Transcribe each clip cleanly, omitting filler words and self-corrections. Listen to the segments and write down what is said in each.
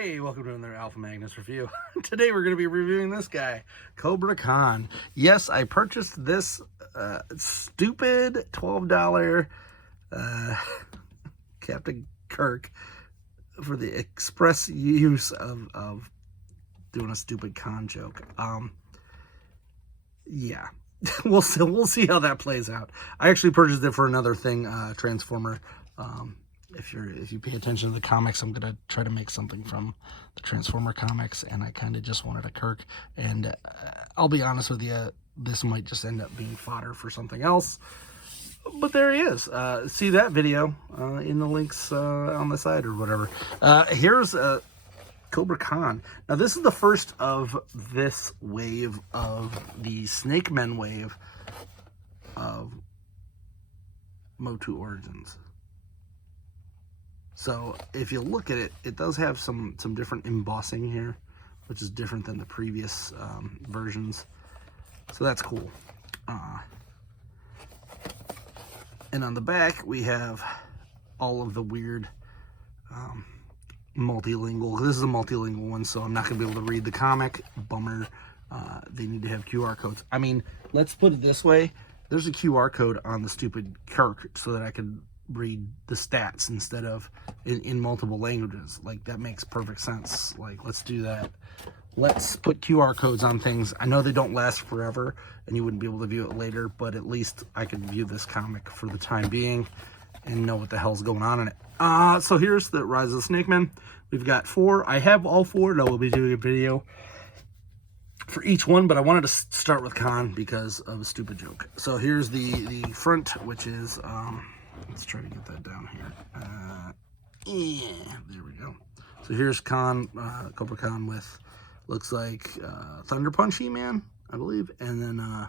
Hey, welcome to another Alpha Magnus review. Today we're going to be reviewing this guy, Kobra Khan. Yes, I purchased this stupid $12 Captain Kirk for the express use of doing a stupid con joke. Yeah, we'll see how that plays out. I actually purchased it for another thing, Transformer. If you pay attention to the comics, I'm gonna try to make something from the Transformer comics, and I kind of just wanted a Kirk. And I'll be honest with you, this might just end up being fodder for something else. But there he is. See that video in the links on the side or whatever. Here's Kobra Khan. Now this is the first of this wave of the Snake Men wave of Motu Origins. So if you look at it, it does have some different embossing here, which is different than the previous versions. So that's cool. And on the back, we have all of the weird multilingual. This is a multilingual one, so I'm not going to be able to read the comic. Bummer. They need to have QR codes. I mean, let's put it this way. There's a QR code on the stupid Kirk so that I could read the stats instead of in multiple languages. Like, that makes perfect sense. Like, let's do that. Let's put QR codes on things. I know they don't last forever and you wouldn't be able to view it later, but at least I could view this comic for the time being and know what the hell's going on in it. So here's the Rise of the Snake Men. We've got 4. I have all 4, and I will be doing a video for each one, but I wanted to start with Khan because of a stupid joke. So here's the front, which is let's try to get that down here. Yeah, there we go. So here's Khan, Kobra Khan with, looks like Thunder Punch He-Man, I believe. And then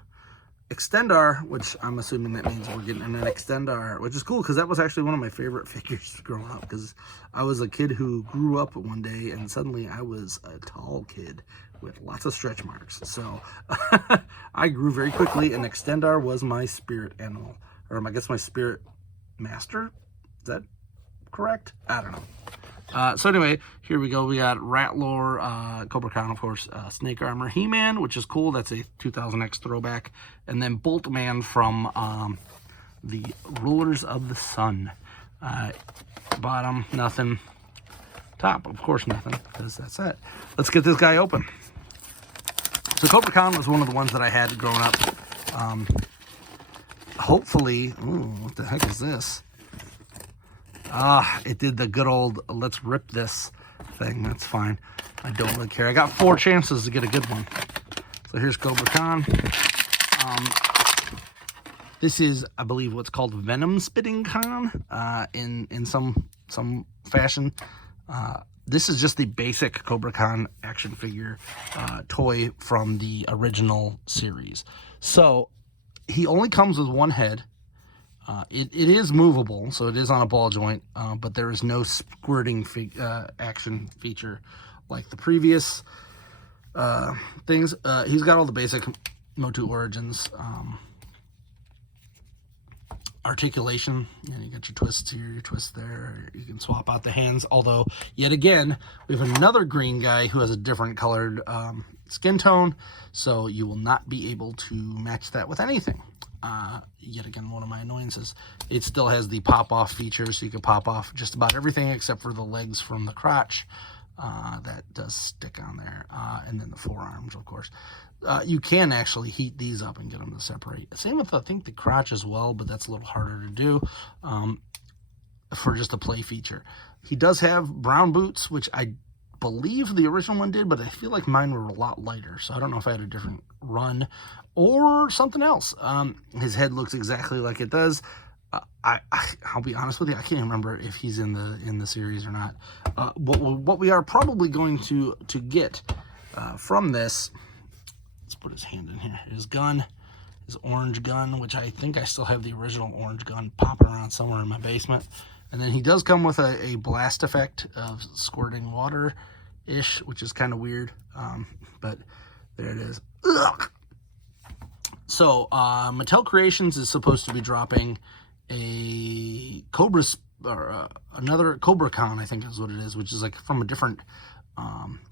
Extendar, which I'm assuming that means we're getting an Extendar, which is cool because that was actually one of my favorite figures growing up, because I was a kid who grew up one day and suddenly I was a tall kid with lots of stretch marks. So I grew very quickly, and Extendar was my spirit animal, or I guess my spirit master. Is that correct? I don't know. So anyway, here we go. We got Ratlore, Kobra Khan, of course, Snake Armor He-Man, which is cool. That's a 2000X throwback. And then Boltman from the Rulers of the Sun. Bottom, nothing. Top, of course, nothing, because that's it. Let's get this guy open. So Kobra Khan was one of the ones that I had growing up. Hopefully, ooh, what the heck is this? It did the good old let's rip this thing. That's fine. I don't really care. I got 4 chances to get a good one. So here's Kobra Khan. This is, I believe, what's called Venom Spitting Khan in some fashion. This is just the basic Kobra Khan action figure toy from the original series. So he only comes with one head. It is movable, so it is on a ball joint, but there is no squirting action feature like the previous things. He's got all the basic Motu Origins articulation, and you got your twists here, your twists there. You can swap out the hands, although yet again we have another green guy who has a different colored skin tone, so you will not be able to match that with anything. Yet again, one of my annoyances. It still has the pop-off feature, so you can pop off just about everything except for the legs from the crotch. That does stick on there, and then the forearms, of course. You can actually heat these up and get them to separate. Same with, I think, the crotch as well, but that's a little harder to do for just a play feature. He does have brown boots, which I believe the original one did, but I feel like mine were a lot lighter, so I don't know if I had a different run or something else. His head looks exactly like it does. I'll be honest with you, I can't remember if he's in the series or not. What we are probably going to get from this, let's put his hand in here, his gun, his orange gun, which I think I still have the original orange gun popping around somewhere in my basement. And then he does come with a blast effect of squirting water-ish, which is kind of weird, but there it is. Ugh. So, Mattel Creations is supposed to be dropping a Cobra, or another Kobra Khan, I think is what it is, which is like from a different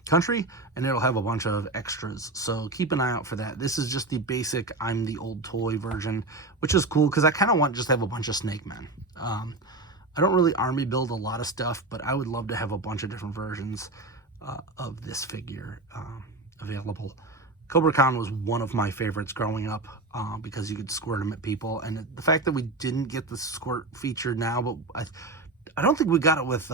country, and it'll have a bunch of extras, so keep an eye out for that. This is just the basic I'm the old toy version, which is cool because I kind of want just to have a bunch of Snake Men. I don't really army build a lot of stuff, but I would love to have a bunch of different versions of this figure available. Kobra Khan was one of my favorites growing up because you could squirt them at people, and the fact that we didn't get the squirt feature now, but I don't think we got it with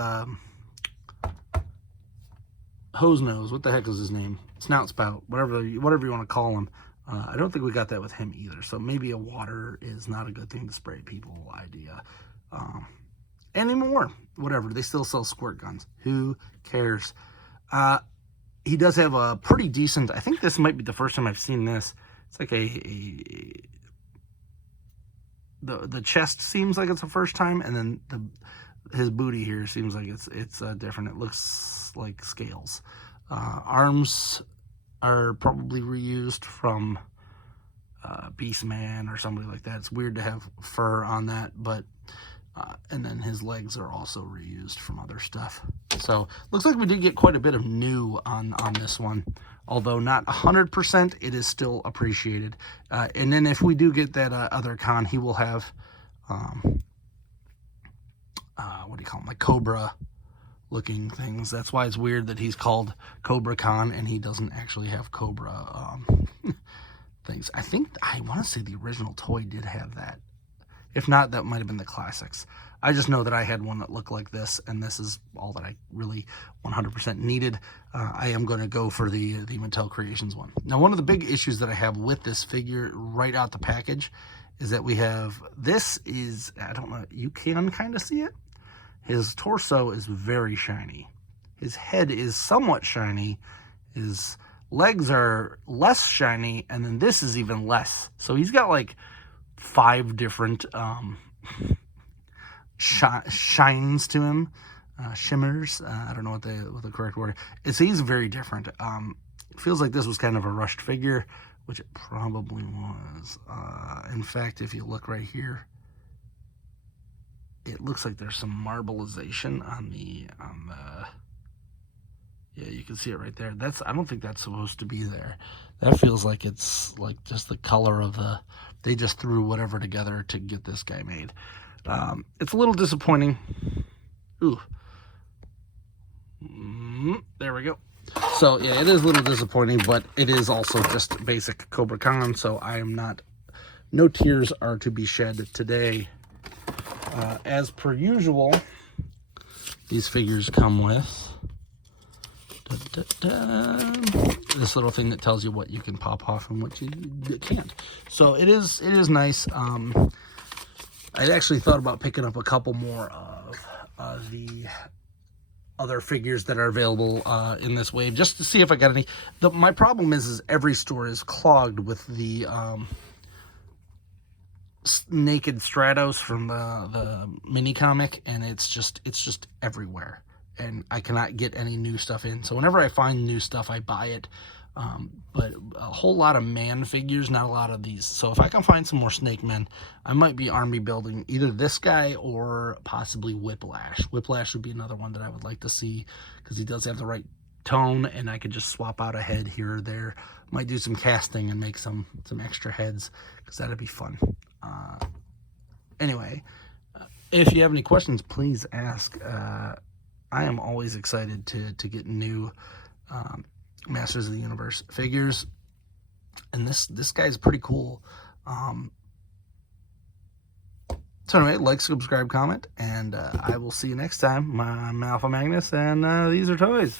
Hose Nose. What the heck is his name? Snout Spout, whatever you want to call him. I don't think we got that with him either, so maybe a water is not a good thing to spray people idea anymore. Whatever, they still sell squirt guns. Who cares? He does have a pretty decent, I think this might be the first time I've seen this. It's like the chest seems like it's the first time, and then his booty here seems like it's different. It looks like scales. Arms are probably reused from Beastman or somebody like that. It's weird to have fur on that, but and then his legs are also reused from other stuff. So looks like we did get quite a bit of new on this one, although not 100%. It is still appreciated. And then if we do get that other con, he will have what do you call them, like Kobra looking things. That's why it's weird that he's called Kobra Khan and he doesn't actually have Cobra things. I want to say the original toy did have that. If not, that might have been the classics. I just know that I had one that looked like this, and this is all that I really 100% needed. I am going to go for the Mattel Creations one. Now, one of the big issues that I have with this figure right out the package is that we have, this is, I don't know, you can kind of see it. His torso is very shiny. His head is somewhat shiny. His legs are less shiny, and then this is even less. So he's got like 5 different shines to him, shimmers. I don't know what the correct word is. He's very different. It feels like this was kind of a rushed figure, which it probably was. In fact, if you look right here, it looks like there's some marbleization on the yeah, you can see it right there. I don't think that's supposed to be there. That feels like it's like just the color of they just threw whatever together to get this guy made. It's a little disappointing. Ooh. There we go. So yeah, it is a little disappointing, but it is also just basic Kobra Khan, so I am not, no tears are to be shed today. As per usual, these figures come with this little thing that tells you what you can pop off and what you can't. So it is nice. I'd actually thought about picking up a couple more of the other figures that are available in this wave, just to see if I got any. My problem is every store is clogged with the naked Stratos from the mini comic, and it's just everywhere, and I cannot get any new stuff in. So whenever I find new stuff, I buy it. But a whole lot of man figures, not a lot of these. So if I can find some more Snake Men, I might be army building either this guy or possibly Whiplash. Whiplash would be another one that I would like to see, because he does have the right tone, and I could just swap out a head here or there. Might do some casting and make some extra heads, because that'd be fun. Anyway, if you have any questions, please ask. I am always excited to get new Masters of the Universe figures, and this guy's pretty cool. So anyway, like, subscribe, comment, and I will see you next time. I'm Alpha Magnus, and these are toys.